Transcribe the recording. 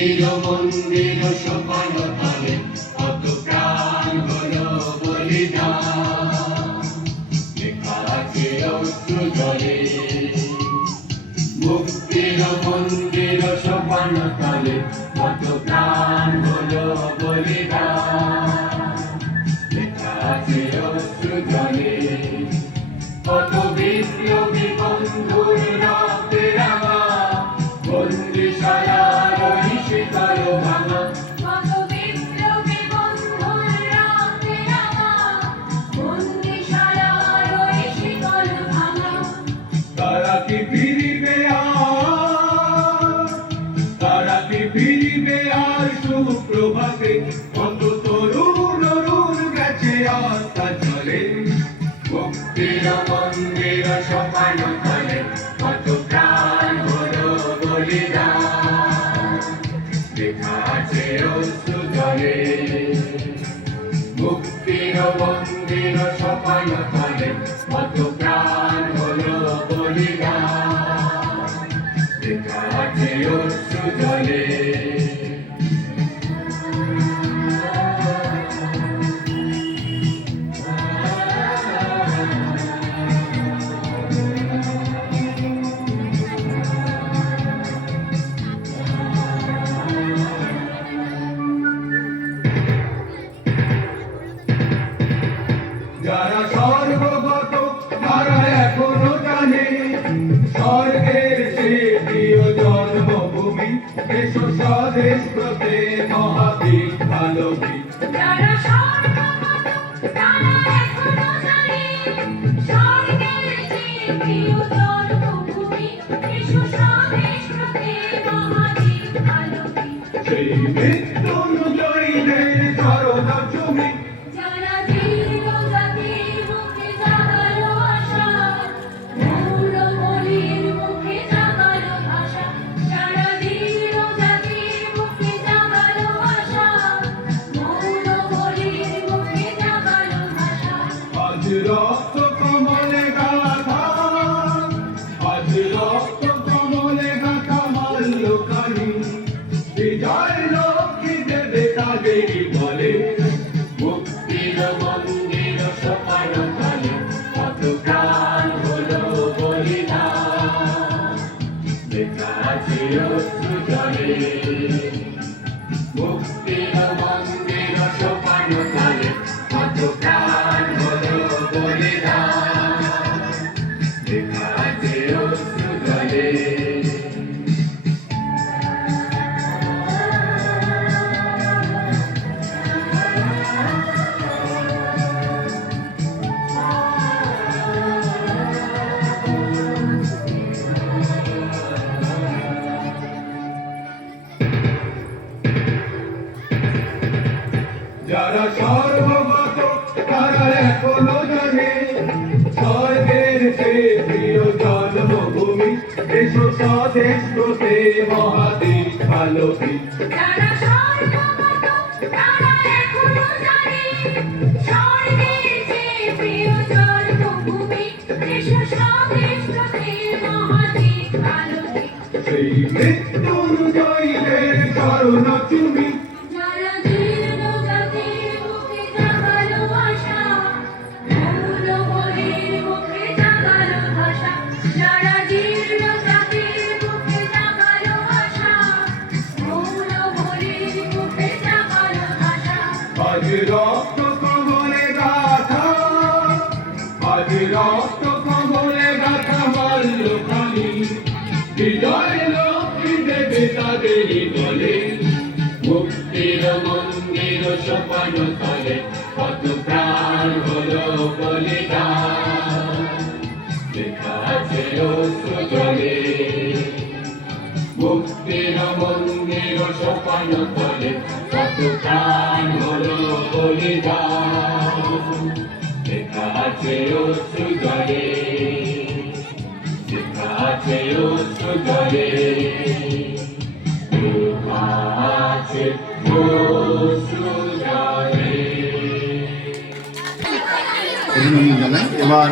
মুক্তির মন্দির সোপান তলে কত প্রাণ হলো বলিদান, লেখা আছে অশ্রু জলে। মুক্তির মন্দির সোপান তলে কত প্রাণ হলো বলিদান, লেখা আছে অশ্রু জলে। কত বিপ্লবী বন্ধুর রক্তে রাঙা বন্দিশালার ওই শীতল ভাঙা, কত বিপ্লবী বন্ধুর রক্তে রাঙা বন্দিশালার ওই শীতল ভাঙা। তারা কি ফিরিবে আর, তারা কি ফিরিবে আর সুপ্রভাতে, কত তরুণ অরুণ গেছে আস্থা চলে। মুক্তির মন্দির সোপান তলে কত প্রাণ হলো বলিদান, লেখা আছে অশ্রু জলে। মুক্তির মন্দির সোপান তলে কত প্রাণ হলো বলিদান, লেখা আছে অশ্রু জলে। যারা সর্বগত তারা এখনো জানে স্বর্গের চেয়ে প্রিয় জন্মভূমি, এসো স্বদেশ প্রতে মহাবীর ভালোবী। যারা সর্বগত তারা এখনো জানে স্বর্গের চেয়ে প্রিয় জন্মভূমি, এসো স্বদেশ প্রতে মহাবীর ভালোবী। সেই মৃত্যুঞ্জয়ীদের চরণ চুমি, যারা জীর্ণ জাতির মুখে জাগালো আশা, মৌন বলির মুখে জাগালো ভাষা। যারা জীর্ণ জাতির মুখে জাগালো আশা, মৌন বলির মুখে জাগালো ভাষা। আজ রক্ত কমলে গাথা, আজ রক্ত কমলে গাথা মাল্যখানি, বিজয় লক্ষ্মী দেবে তাদেরই বলে। মুক্তির মন্দির সোপান তলে কত প্রাণ হলো বলিদান, লেখা আছে অশ্রু জলে। মুক্তির মন্দির সোপান তলে কত প্রাণ হলো বলিদান, লেখা আছে অশ্রু জলে। যারা সর্বগত তারা এখনো জানে স্বর্গের চেয়ে প্রিয় জন্মভূমি, এসো স্বদেশ প্রতে মহাবীর ভালোবী। যারা সর্বগত তারা এখনো জানে স্বর্গের চেয়ে প্রিয় জন্মভূমি, এসো স্বদেশ প্রতে মহাবীর ভালোবী। সেই মৃত্যুঞ্জয়ীদের চরণ চুমি, যারা জীর্ণ জাতির মুখে জাগালো আশা, মৌন বলির মুখে জাগালো ভাষা। যারা জীর্ণ জাতির মুখে জাগালো আশা, মৌন বলির মুখে জাগালো ভাষা। আজ রক্ত কমলে গাথা, আজ রক্ত কমলে গাথা মাল্যখানি, বিজয় লক্ষ্মী দেবে তাদেরই বলে। মুক্তির মন্দির সোপান তলে কত প্রাণ হলো বলিদান, লেখা আছে অশ্রু জলে। মুক্তির মন্দির সোপান তলে কত প্রাণ হলো বলিদান, লেখা আছে অশ্রু জলে, লেখা আছে অশ্রু জলে, লেখা আছে অশ্রু জলে। অভিনন্দন জানাই। এবার